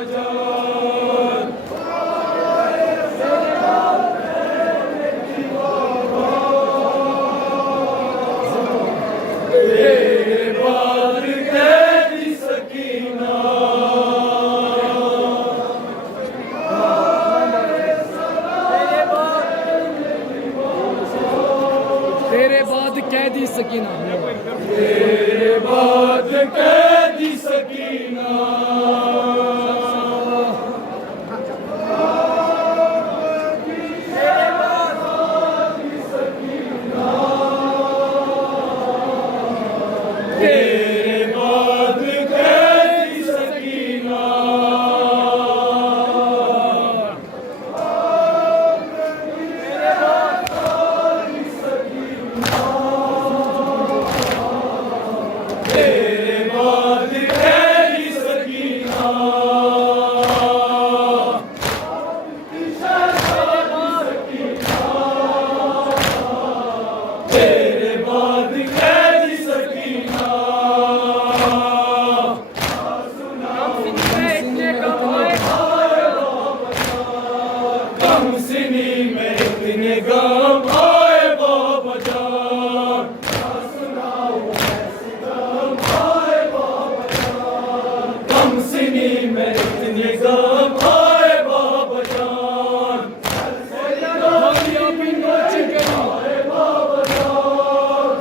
तेरे बाद कैदी सकीना, तेरे बाद कैदी सकीना, तेरे बाद कैदी सकीना, तेरे बाद कैदी सकीना, तेरे बाद कैदी सकीना, कम सिनी में इतने गम आए बाबा जान, कम सिनी में इतने गम आए बाबा जान, बालियां भी नाच गई,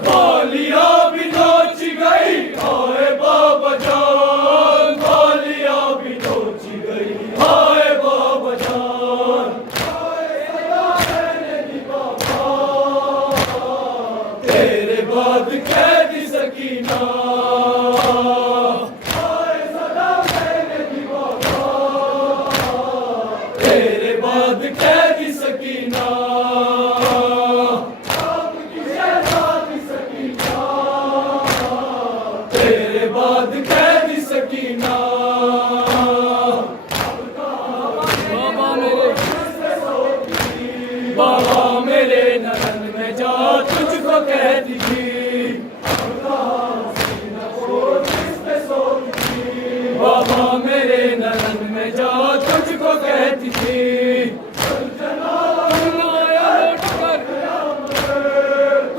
बालियां भी नाच गई, आए बाबा जान, बालियां भी नाच गई, आए बाबा जान, तेरे बाद कैदी सकीना, तेरे बाद कैदी सकीना, तेरे बाद कैदी सकीना, बाबा बाबा मेरे मेरे नरन में जा तुझको कहती थी, बाबा मेरे नरन में जा तुझको कहती थी,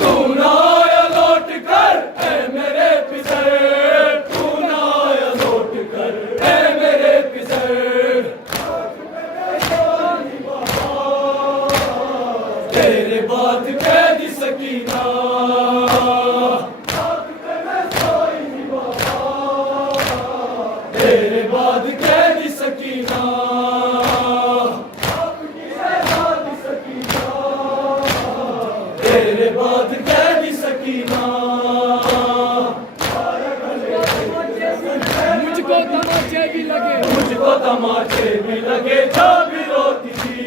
तू ना आया लौट कर ऐ मेरे पितर, तू ना आया लौट कर ऐ मेरे पितर, तेरे बाद कैदी सकीना, तेरे बाद कैदी सकीना, तेरे बाद कैदी सकीना, मुझको तमाचे भी लगे, मुझको तमाचे भी लगे जो भी रोती थी,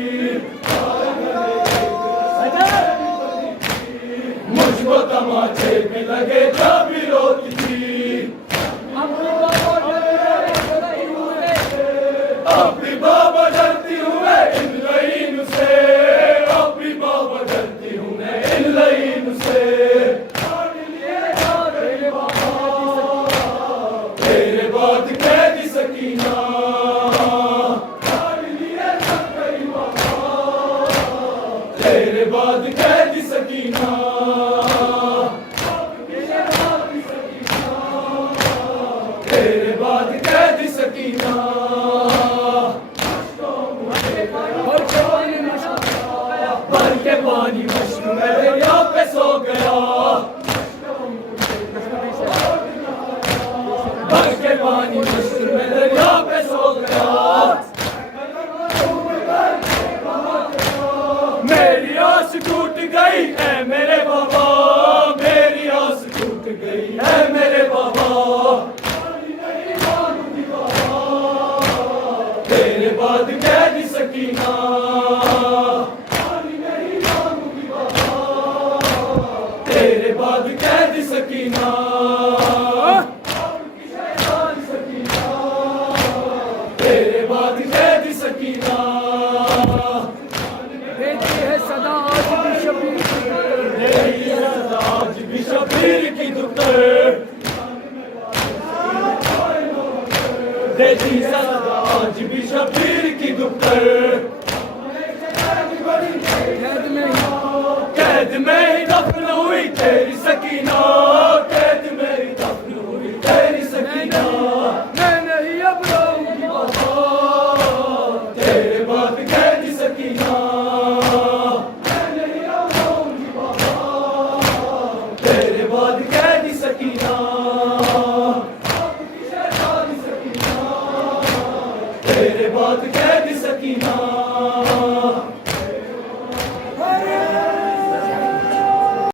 मुझको तमाचे भी लगे जो भी रोती थी, अब भी बाबा डरती हूँ मैं इन लाइन से, अब भी बाबा डरती हूँ मैं इन लाइन से, तेरे बाद कैदी सकीना, तेरे बाद कैदी सकीना, तेरे बाद कैदी सकीना, भर के पानी मश्क में दरिया पे सो गया, भर के पानी मश्क में दरिया पे सो गया, मेरी आस टूट गई ऐ मेरे बाबा, मेरी आस टूट गई ऐ मेरे बाबा, तेरे बाद कैदी सकीना, तेरे बाद कैदी सकीना, तेरे बाद कैदी सकीना, देती है सदा आज भी शबीर की आज भी शबीर की दुकर, देती है सदा आज भी शबीर की दुख्तर कैद में ही दफन हुई तेरी सकीना कैद में ही दफन हुई तेरी सकीना मैं नहीं अब रहूंगी तेरे बाद कैदी सकीना तेरे बाद कैदी सकीना तेरे बाद कैदी सकीना